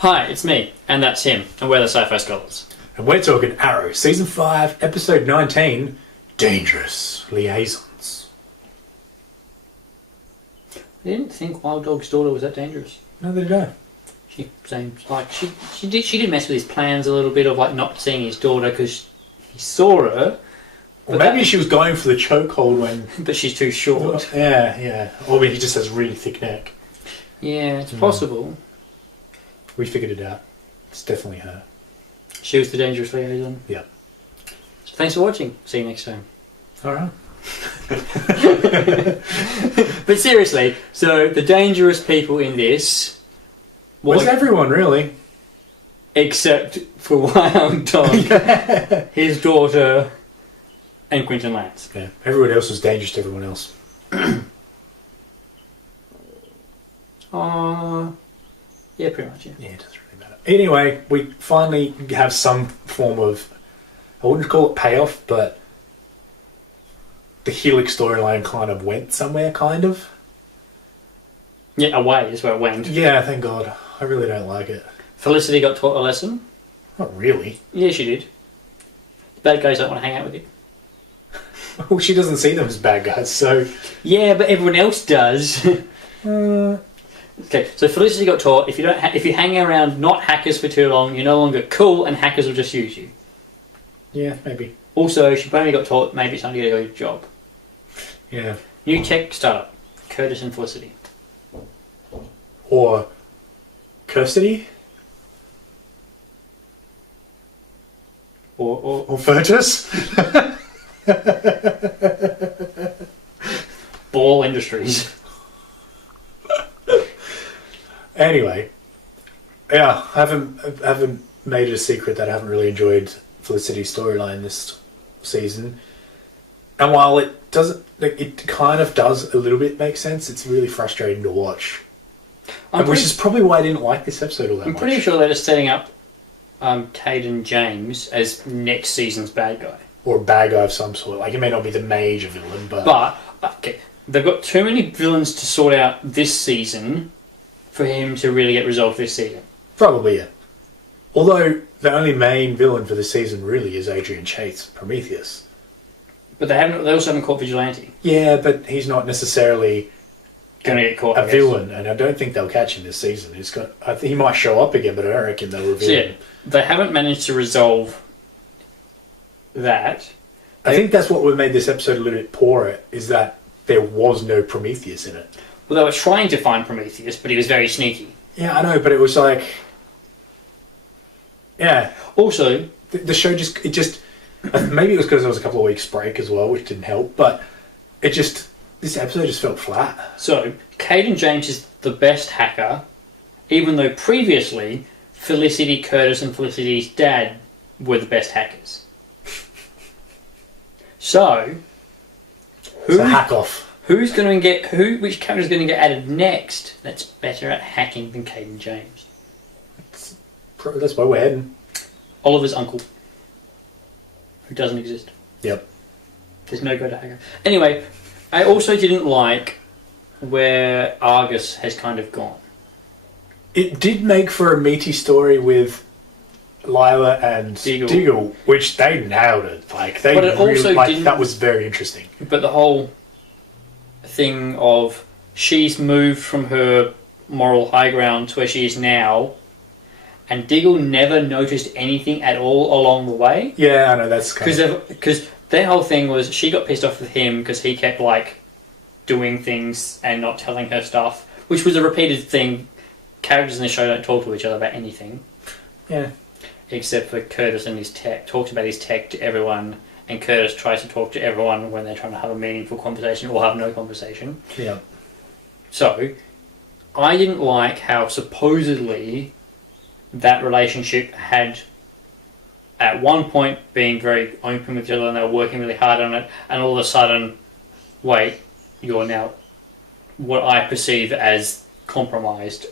Hi, it's me, and that's him, and we're the Sci-Fi Scholars. And we're talking Arrow, Season 5, Episode 19, Dangerous Liaisons. I didn't think Wild Dog's daughter was that dangerous. No, they don't. She seemed like she did mess with his plans a little bit of like not seeing his daughter because he saw her. Or maybe she was going for the chokehold when... But she's too short. Yeah. Or maybe he just has a really thick neck. Yeah, it's possible. We figured it out. It's definitely her. She was the dangerous liaison. Yeah. So thanks for watching. See you next time. Alright. But seriously, so the dangerous people in this... Was everyone, really? Except for Wild Dog, his daughter, and Quentin Lance. Yeah. Everyone else was dangerous to everyone else. Yeah, pretty much, yeah. Yeah, it doesn't really matter. Anyway, we finally have some form of... I wouldn't call it payoff, but... the Helix storyline kind of went somewhere, kind of. Yeah, away is where it went. Yeah, thank God. I really don't like it. Felicity got taught a lesson. Not really. Yeah, she did. The bad guys don't want to hang out with you. Well, she doesn't see them as bad guys, so... Yeah, but everyone else does. Okay, so Felicity got taught if you hang around not hackers for too long, you're no longer cool, and hackers will just use you. Yeah, maybe. Also, she probably got taught maybe it's time to get a job. Yeah. New tech startup. Curtis and Felicity. Or... Custody? Or Furtus? Ball Industries. Anyway, yeah, I haven't made it a secret that I haven't really enjoyed Felicity's storyline this season. And while it doesn't, it kind of does a little bit make sense, it's really frustrating to watch. Which is probably why I didn't like this episode all that much. I'm pretty sure they're just setting up Caden James as next season's bad guy. Or a bad guy of some sort. Like, it may not be the major villain, but... But, okay, they've got too many villains to sort out this season for him to really get resolved this season. Probably, yeah. Although, the only main villain for this season really is Adrian Chase, Prometheus. But they also haven't caught Vigilante. Yeah, but he's not necessarily... Gonna get caught, a villain, and I don't think they'll catch him this season. I think he might show up again, but I don't reckon they'll reveal him. They haven't managed to resolve that. I think that's what made this episode a little bit poorer, is that there was no Prometheus in it. Well, they were trying to find Prometheus, but he was very sneaky. Yeah, I know, but it was like... Yeah. Also... The show just... maybe it was because there was a couple of weeks break as well, which didn't help, but it just... This episode just felt flat. So, Caden James is the best hacker, even though previously Felicity, Curtis and Felicity's dad were the best hackers. So, hack off. Which character is going to get added next that's better at hacking than Caden James? That's where we're heading. Oliver's uncle, who doesn't exist. Yep. There's no go-to hacker. Anyway, I also didn't like where Argus has kind of gone. It did make for a meaty story with Lila and Diggle, which they nailed it. Like they really, that was very interesting. But the whole thing of she's moved from her moral high ground to where she is now, and Diggle never noticed anything at all along the way. Yeah, I know, that's because their whole thing was she got pissed off with him because he kept like doing things and not telling her stuff, which was a repeated thing. Characters in the show don't talk to each other about anything. Yeah. Except for Curtis and his tech. Talks about his tech to everyone, and Curtis tries to talk to everyone when they're trying to have a meaningful conversation or have no conversation. Yeah. So, I didn't like how supposedly that relationship had at one point being very open with each other and they were working really hard on it, and all of a sudden, wait, you're now what I perceive as compromised.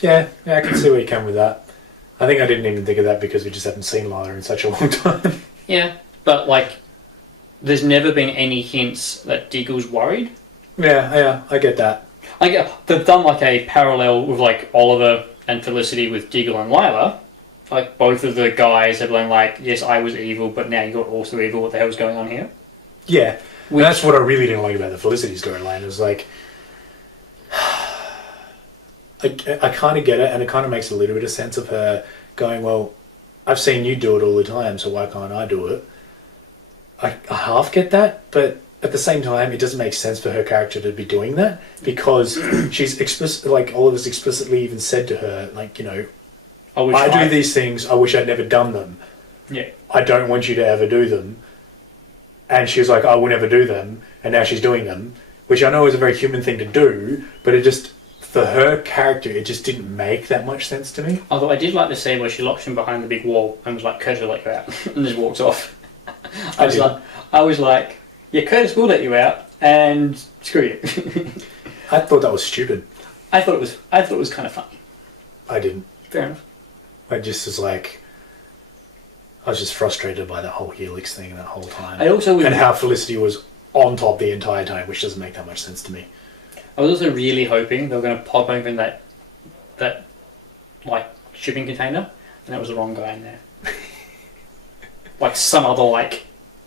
Yeah, I can see where you come with that. I think I didn't even think of that because we just haven't seen Lila in such a long time. Yeah, but like, there's never been any hints that Diggle's worried. Yeah, I get that. They've done like a parallel with like Oliver and Felicity with Diggle and Lila, like both of the guys have been like, yes, I was evil, but now you're also evil. What the hell's going on here? Yeah, and that's what I really didn't like about the Felicity storyline. It was like, I kind of get it, and it kind of makes a little bit of sense of her going, well, I've seen you do it all the time, so why can't I do it? I half get that, but at the same time, it doesn't make sense for her character to be doing that, because she's explicit, like Oliver's explicitly even said to her, like, you know, I do these things, I wish I'd never done them. Yeah. I don't want you to ever do them. And she was like, I will never do them, and now she's doing them, which I know is a very human thing to do, but it just, for her character, it just didn't make that much sense to me. Although I did like the scene where she locks him behind the big wall and was like, Curtis will let you out, and just walks off. I was like, yeah, Curtis will let you out, and screw you. I thought that was stupid. I thought it was kind of funny. I didn't. Fair enough. I just was like, I was just frustrated by that whole Helix thing that whole time. And how Felicity was on top the entire time, which doesn't make that much sense to me. I was also really hoping they were going to pop open that like shipping container, and that was the wrong guy in there. Like some other like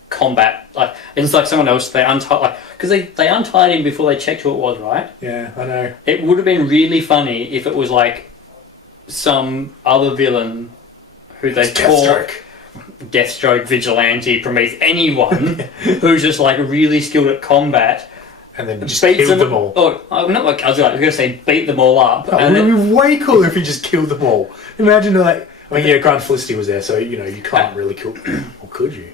combat, like it's like someone else. They untied, like, because they untied him before they checked who it was, right? Yeah, I know. It would have been really funny if it was like some other villain who they taught. Deathstroke, Vigilante, Prometheus, anyone who's just like really skilled at combat, and then just killed them all. Oh, I'm not like I was going to say beat them all up. It would be way cooler if he just killed them all. Imagine like, I mean, yeah, Grant Felicity was there, so you know you can't really kill, or could you?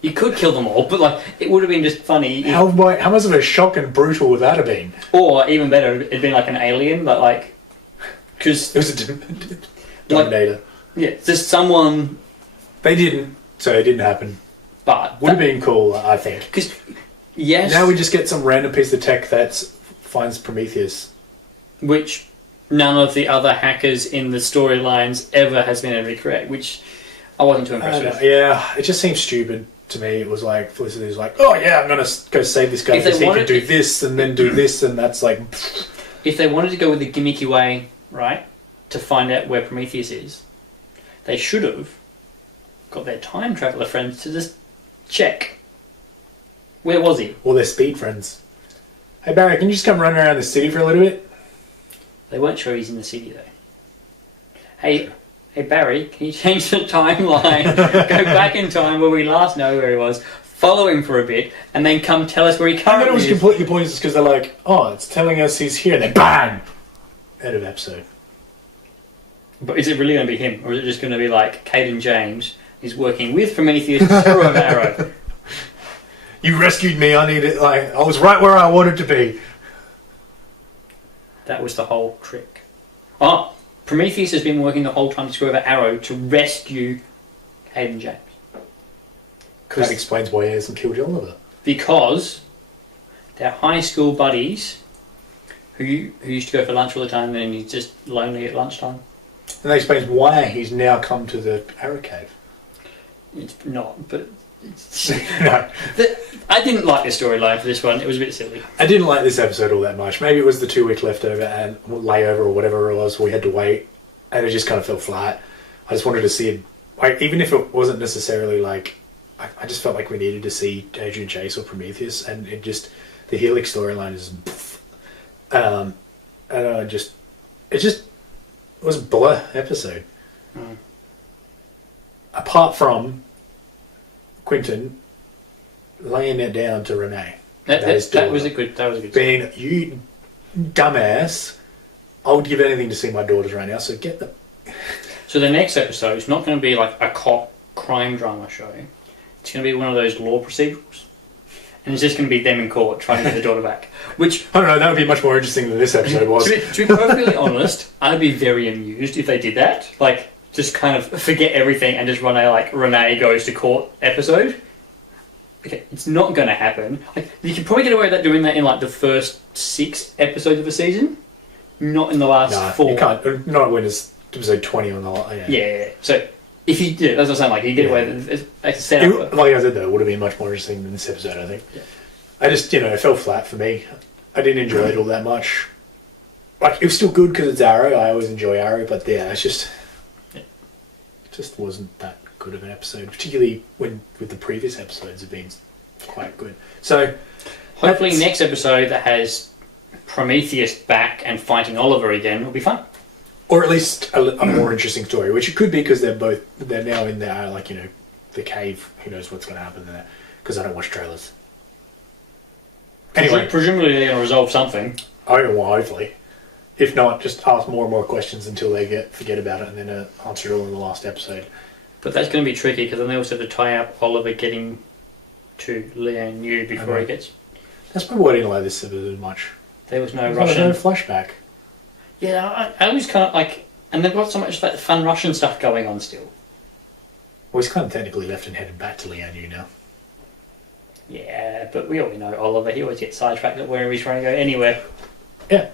You could kill them all, but like it would have been just funny. How much of a shock and brutal would that have been? Or even better, it'd been like an alien, but like because it was a Dominator. Like, yeah, just someone. They didn't, so it didn't happen. But would have been cool, I think. Because yes, now we just get some random piece of tech that finds Prometheus, which none of the other hackers in the storylines ever has been able to recreate. Which I wasn't too impressed with. Yeah, it just seems stupid to me. It was like Felicity was like, "Oh yeah, I'm gonna go save this guy because he can do this and then do this," and that's like. If they wanted to go with the gimmicky way, right, to find out where Prometheus is, they should have got their time traveller friends to just check. Where was he? Or their speed friends. Hey Barry, can you just come run around the city for a little bit? They weren't sure he's in the city though. Hey Barry, can you change the timeline? Go back in time where we last know where he was, follow him for a bit, and then come tell us where he currently is. I thought it was completely pointless because they're like, oh, it's telling us he's here, and then BAM! End of episode. But is it really going to be him? Or is it just going to be like Caden James is working with Prometheus to screw an arrow? You rescued me, I was right where I wanted to be. That was the whole trick. Oh, Prometheus has been working the whole time to screw over Arrow to rescue Caden James. That explains why he hasn't killed Oliver. Because they're high school buddies who used to go for lunch all the time, and then he's just lonely at lunchtime. And that explains why he's now come to the Arrow Cave. It's not, but... No. I didn't like the storyline for this one. It was a bit silly. I didn't like this episode all that much. Maybe it was the 2-week leftover and layover or whatever it was. We had to wait, and it just kind of fell flat. I just wanted to see it, like, even if it wasn't necessarily like... I just felt like we needed to see Adrian Chase or Prometheus, and it just... The Helix storyline is... and it was a blur episode. Apart from Quentin laying it down to Renee. That was a good being, you dumbass, I would give anything to see my daughters right now, so get them. So the next episode is not going to be like a cop crime drama show. It's going to be one of those law procedurals. And it's just going to be them in court trying to get the daughter back. Which, I don't know, that would be much more interesting than this episode was. To be perfectly honest, I'd be very amused if they did that. Like, just kind of forget everything and just run a, like, Renee goes to court episode. Okay, it's not going to happen. Like, you could probably get away with that doing that in, like, the first 6 episodes of a season. Not in the last 4. You can't. Not when it's episode 20 on the... Yeah. So... If you did, that's what I'm saying, like, you get away with it. Like I said, though, it would have been much more interesting than this episode, I think. Yeah. I just, it fell flat for me. I didn't enjoy it all that much. like, it was still good because it's Arrow. I always enjoy Arrow, but yeah, it's just wasn't that good of an episode, particularly when with the previous episodes have been quite good. So hopefully next episode that has Prometheus back and fighting Oliver again will be fun. Or at least a more interesting story, which it could be because they're now in there, like, you know, the cave. Who knows what's going to happen there? Because I don't watch trailers. Anyway, presumably they're going to resolve something. Oh, well, hopefully. If not, just ask more and more questions until they forget about it, and then answer it all in the last episode. But that's going to be tricky because then they also have to tie up Oliver getting to Liaisons before he gets. That's probably why I didn't like this episode much. There was no Russian. Russian. No flashback. Yeah, I was kind of like, and they've got so much like fun Russian stuff going on still. Well, he's kind of technically left and headed back to Liaisons now. Yeah, but we already know Oliver. He always gets sidetracked at wherever he's trying to go. Anywhere. Yeah,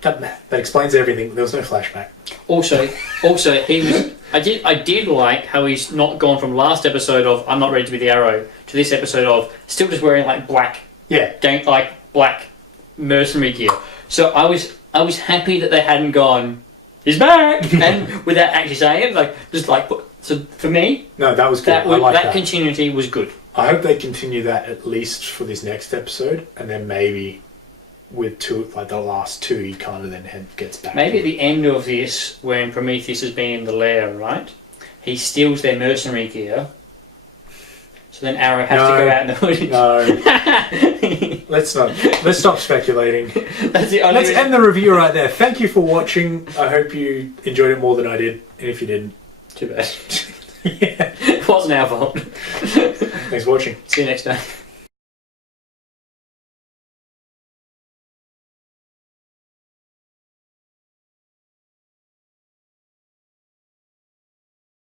that explains everything. There was no flashback. Also, he was. I did like how he's not gone from last episode of I'm not ready to be the Arrow to this episode of still just wearing like black. Yeah. Black mercenary gear. So I was happy that they hadn't gone, he's back, and without actually saying it, so for me, no, that was good. That continuity was good. I hope they continue that at least for this next episode, and then maybe with the last two, he kind of then gets back. Maybe at the end of this, when Prometheus has been in the lair, right? He steals their mercenary gear. So then Arrow has to go out in the hood. No. Let's stop speculating. That's the only Let's end the review right there. Thank you for watching. I hope you enjoyed it more than I did. And if you didn't, too bad. yeah. It wasn't our fault. Thanks for watching. See you next time.